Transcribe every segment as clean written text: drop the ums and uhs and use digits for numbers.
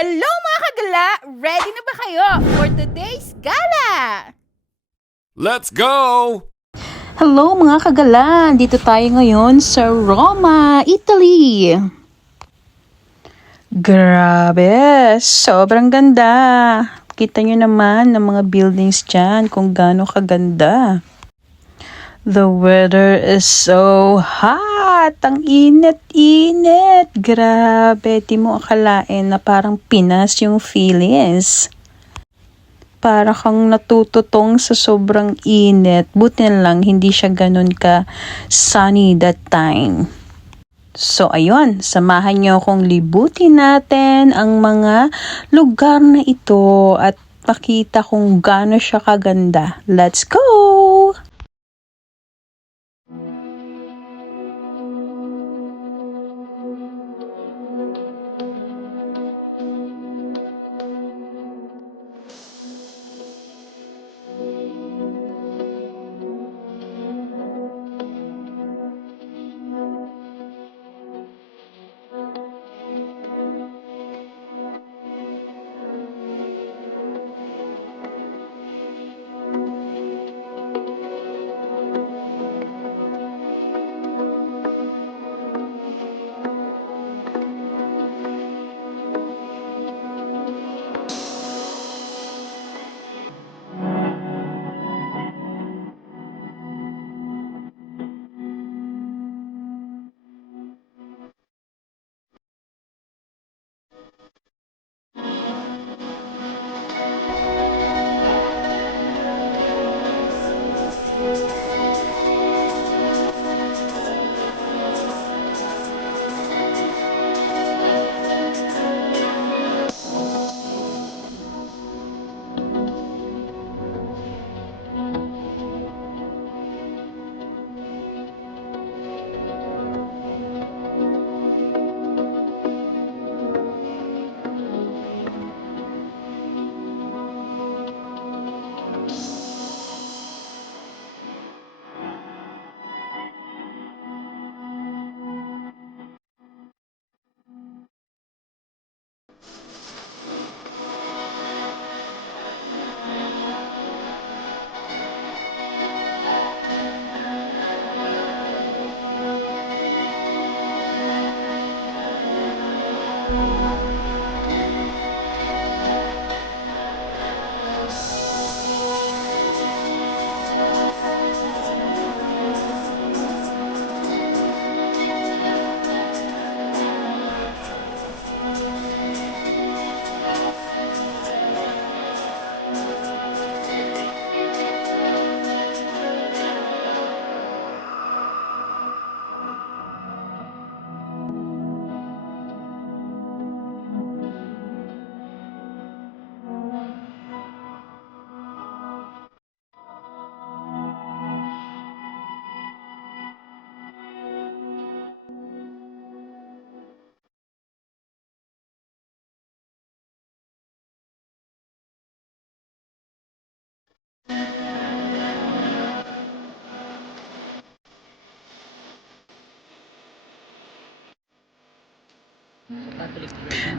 Hello mga kagala! Ready na ba kayo for today's gala? Let's go! Hello mga kagala! Dito tayo ngayon sa Roma, Italy. Grabe! Sobrang ganda! Kita nyo naman ng mga buildings dyan kung gaano kaganda. The weather is so hot! Ang init-init! Grabe! Di mo akalain na parang Pinas yung feelings. Para kang natututong sa sobrang init. Buti na lang hindi siya ganun ka sunny that time. So ayun, samahan niyo akong libutin natin ang mga lugar na ito at makita kung gaano siya kaganda. Let's go!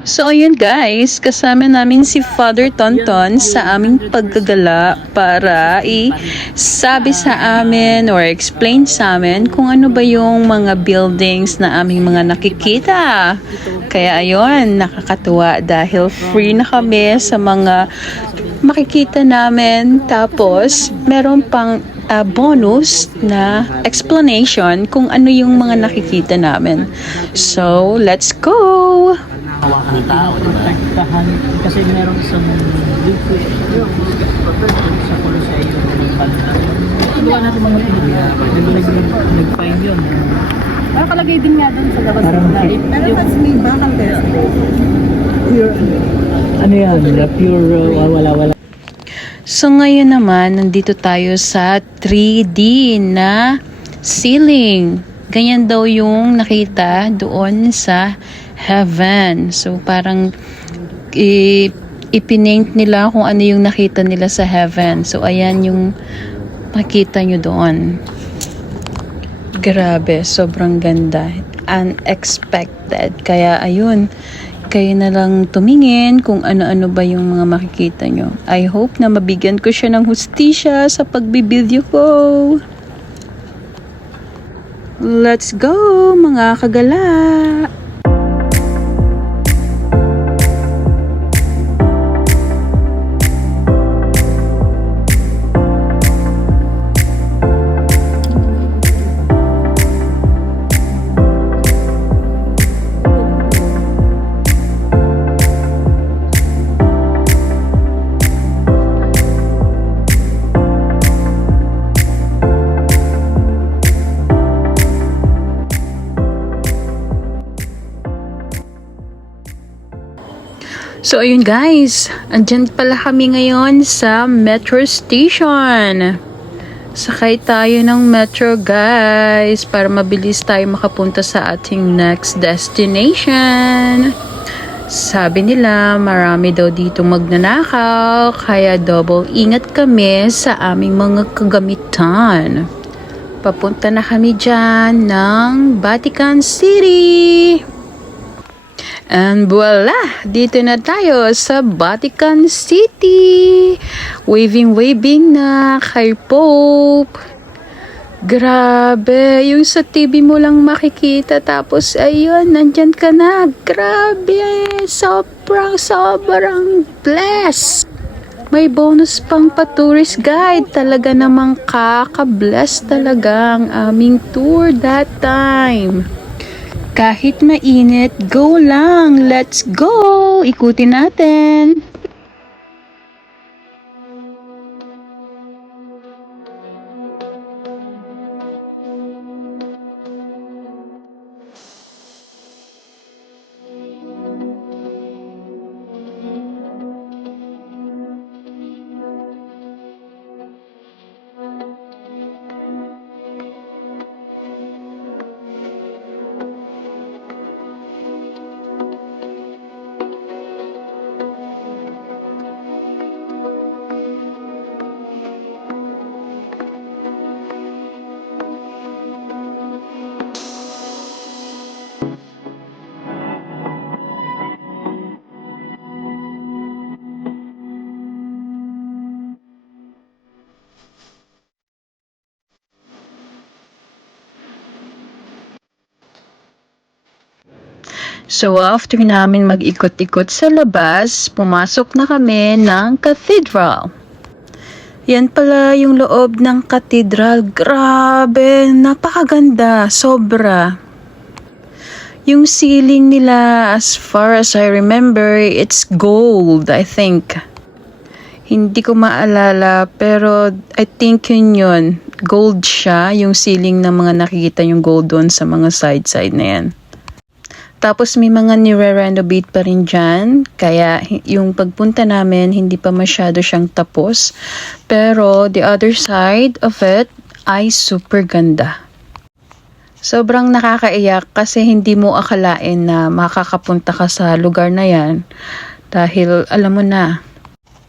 So ayun guys, kasama namin si Father Tonton sa aming paggagala para sabi sa amin or explain sa amin kung ano ba yung mga buildings na aming mga nakikita. Kaya ayun, nakakatuwa dahil free na kami sa mga makikita namin. Tapos meron pang bonus na explanation kung ano yung mga nakikita namin. So, let's go! Hawakan ng tao, di ba? Protektahan, kasi meron isang liquid sa Colosseum na nagpalita. Gawa natin mga nag-find yun. Parang kalagay din nga dun sa labas Parang na. Pero that's may bakal test. Pure, ano yan? Pure, wala. So ngayon naman, nandito tayo sa 3D na ceiling. Ganyan daw yung nakita doon sa heaven. So parang ipipaint nila kung ano yung nakita nila sa heaven. So ayan yung makita nyo doon. Grabe, sobrang ganda. Unexpected. Kaya ayun, kayo na lang tumingin kung ano-ano ba yung mga makikita nyo. I hope na mabigyan ko siya ng hustisya sa pagbibideo ko. Let's go mga kagala! So ayun guys, andyan pala kami ngayon sa metro station. Sakay tayo ng metro guys para mabilis tayo makapunta sa ating next destination. Sabi nila marami daw dito magnanakaw kaya double ingat kami sa aming mga kagamitan. Papunta na kami dyan ng Vatican City. And voila! Dito na tayo sa Vatican City! Waving na kay Pope! Grabe! Yung sa TV mo lang makikita tapos ayun, nandyan ka na! Grabe! Sobrang blessed! May bonus pang pa-tourist guide. Talaga namang kaka-bless talaga ang aming tour that time. Kahit mainit, go lang! Let's go! Ikutin natin! So after namin mag-ikot-ikot sa labas, pumasok na kami ng cathedral. Yan pala yung loob ng cathedral. Grabe, napakaganda, sobra. Yung ceiling nila, as far as I remember, it's gold, I think. Hindi ko maalala, pero I think yun. Gold siya, yung ceiling na mga nakikita yung gold doon sa mga side na yan. Tapos may mga nire-renovate pa rin dyan. Kaya yung pagpunta namin, hindi pa masyado siyang tapos. Pero the other side of it ay super ganda. Sobrang nakakaiyak kasi hindi mo akalain na makakapunta ka sa lugar na yan. Dahil alam mo na,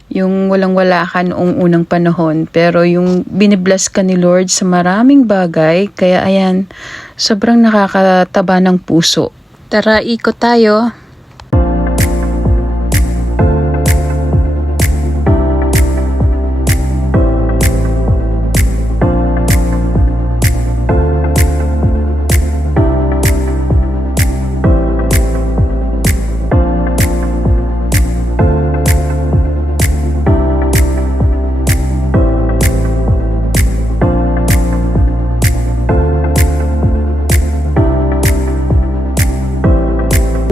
yung walang-wala ka noong unang panahon. Pero yung binibless ka ni Lord sa maraming bagay. Kaya ayan, sobrang nakakataba ng puso. Tara, ikot tayo.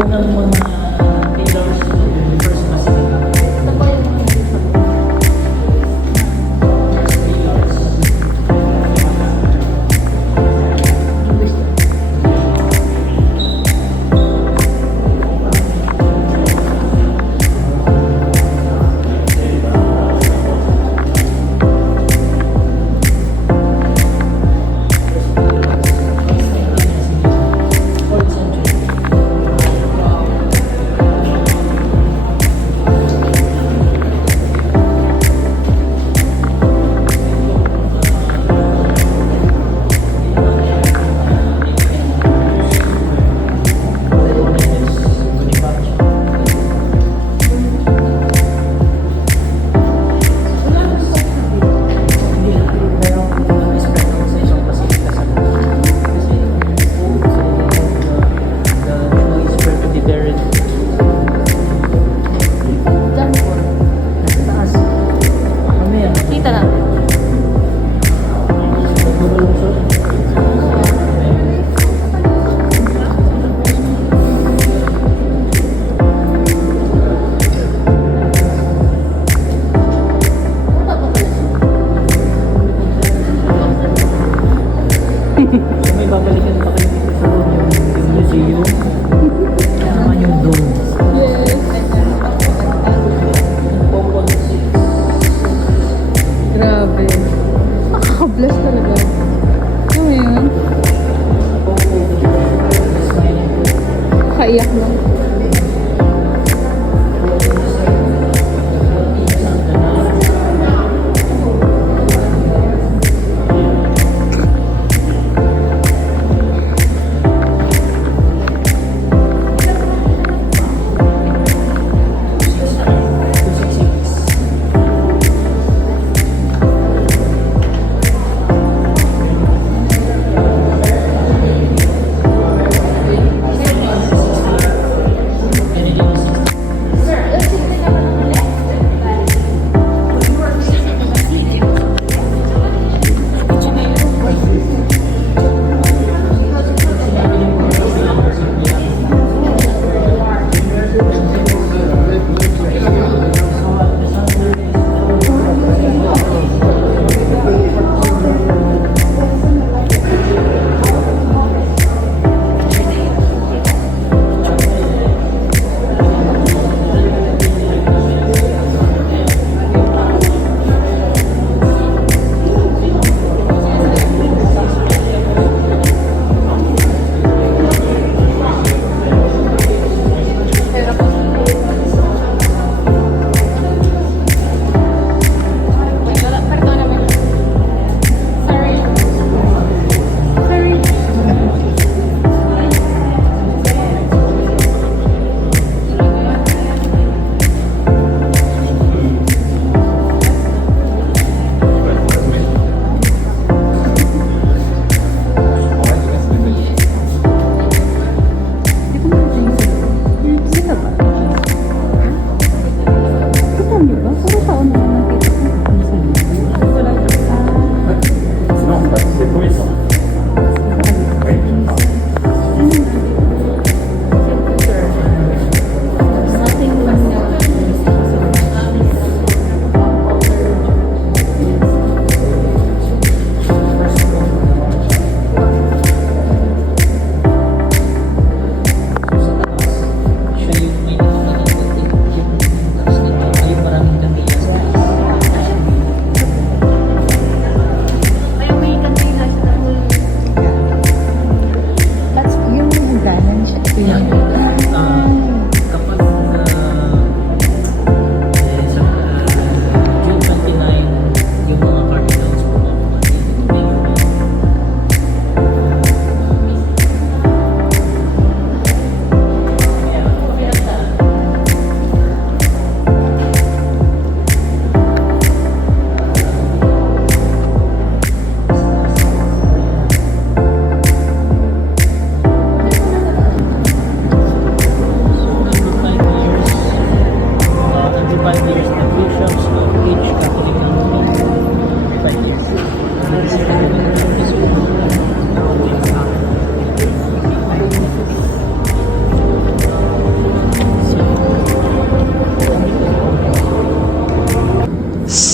Unang Nakakaiyak mo.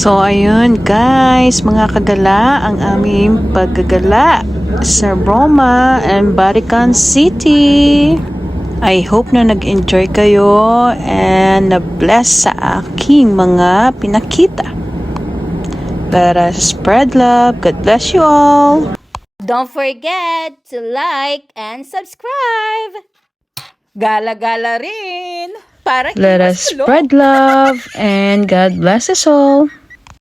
So, ayun guys, mga kagala, ang aming paggagala sa Roma and Vatican City. I hope na nag-enjoy kayo and na-bless sa aking mga pinakita. Let us spread love. God bless you all. Don't forget to like and subscribe. Gala-gala rin. Para Let us spread love and God bless us all.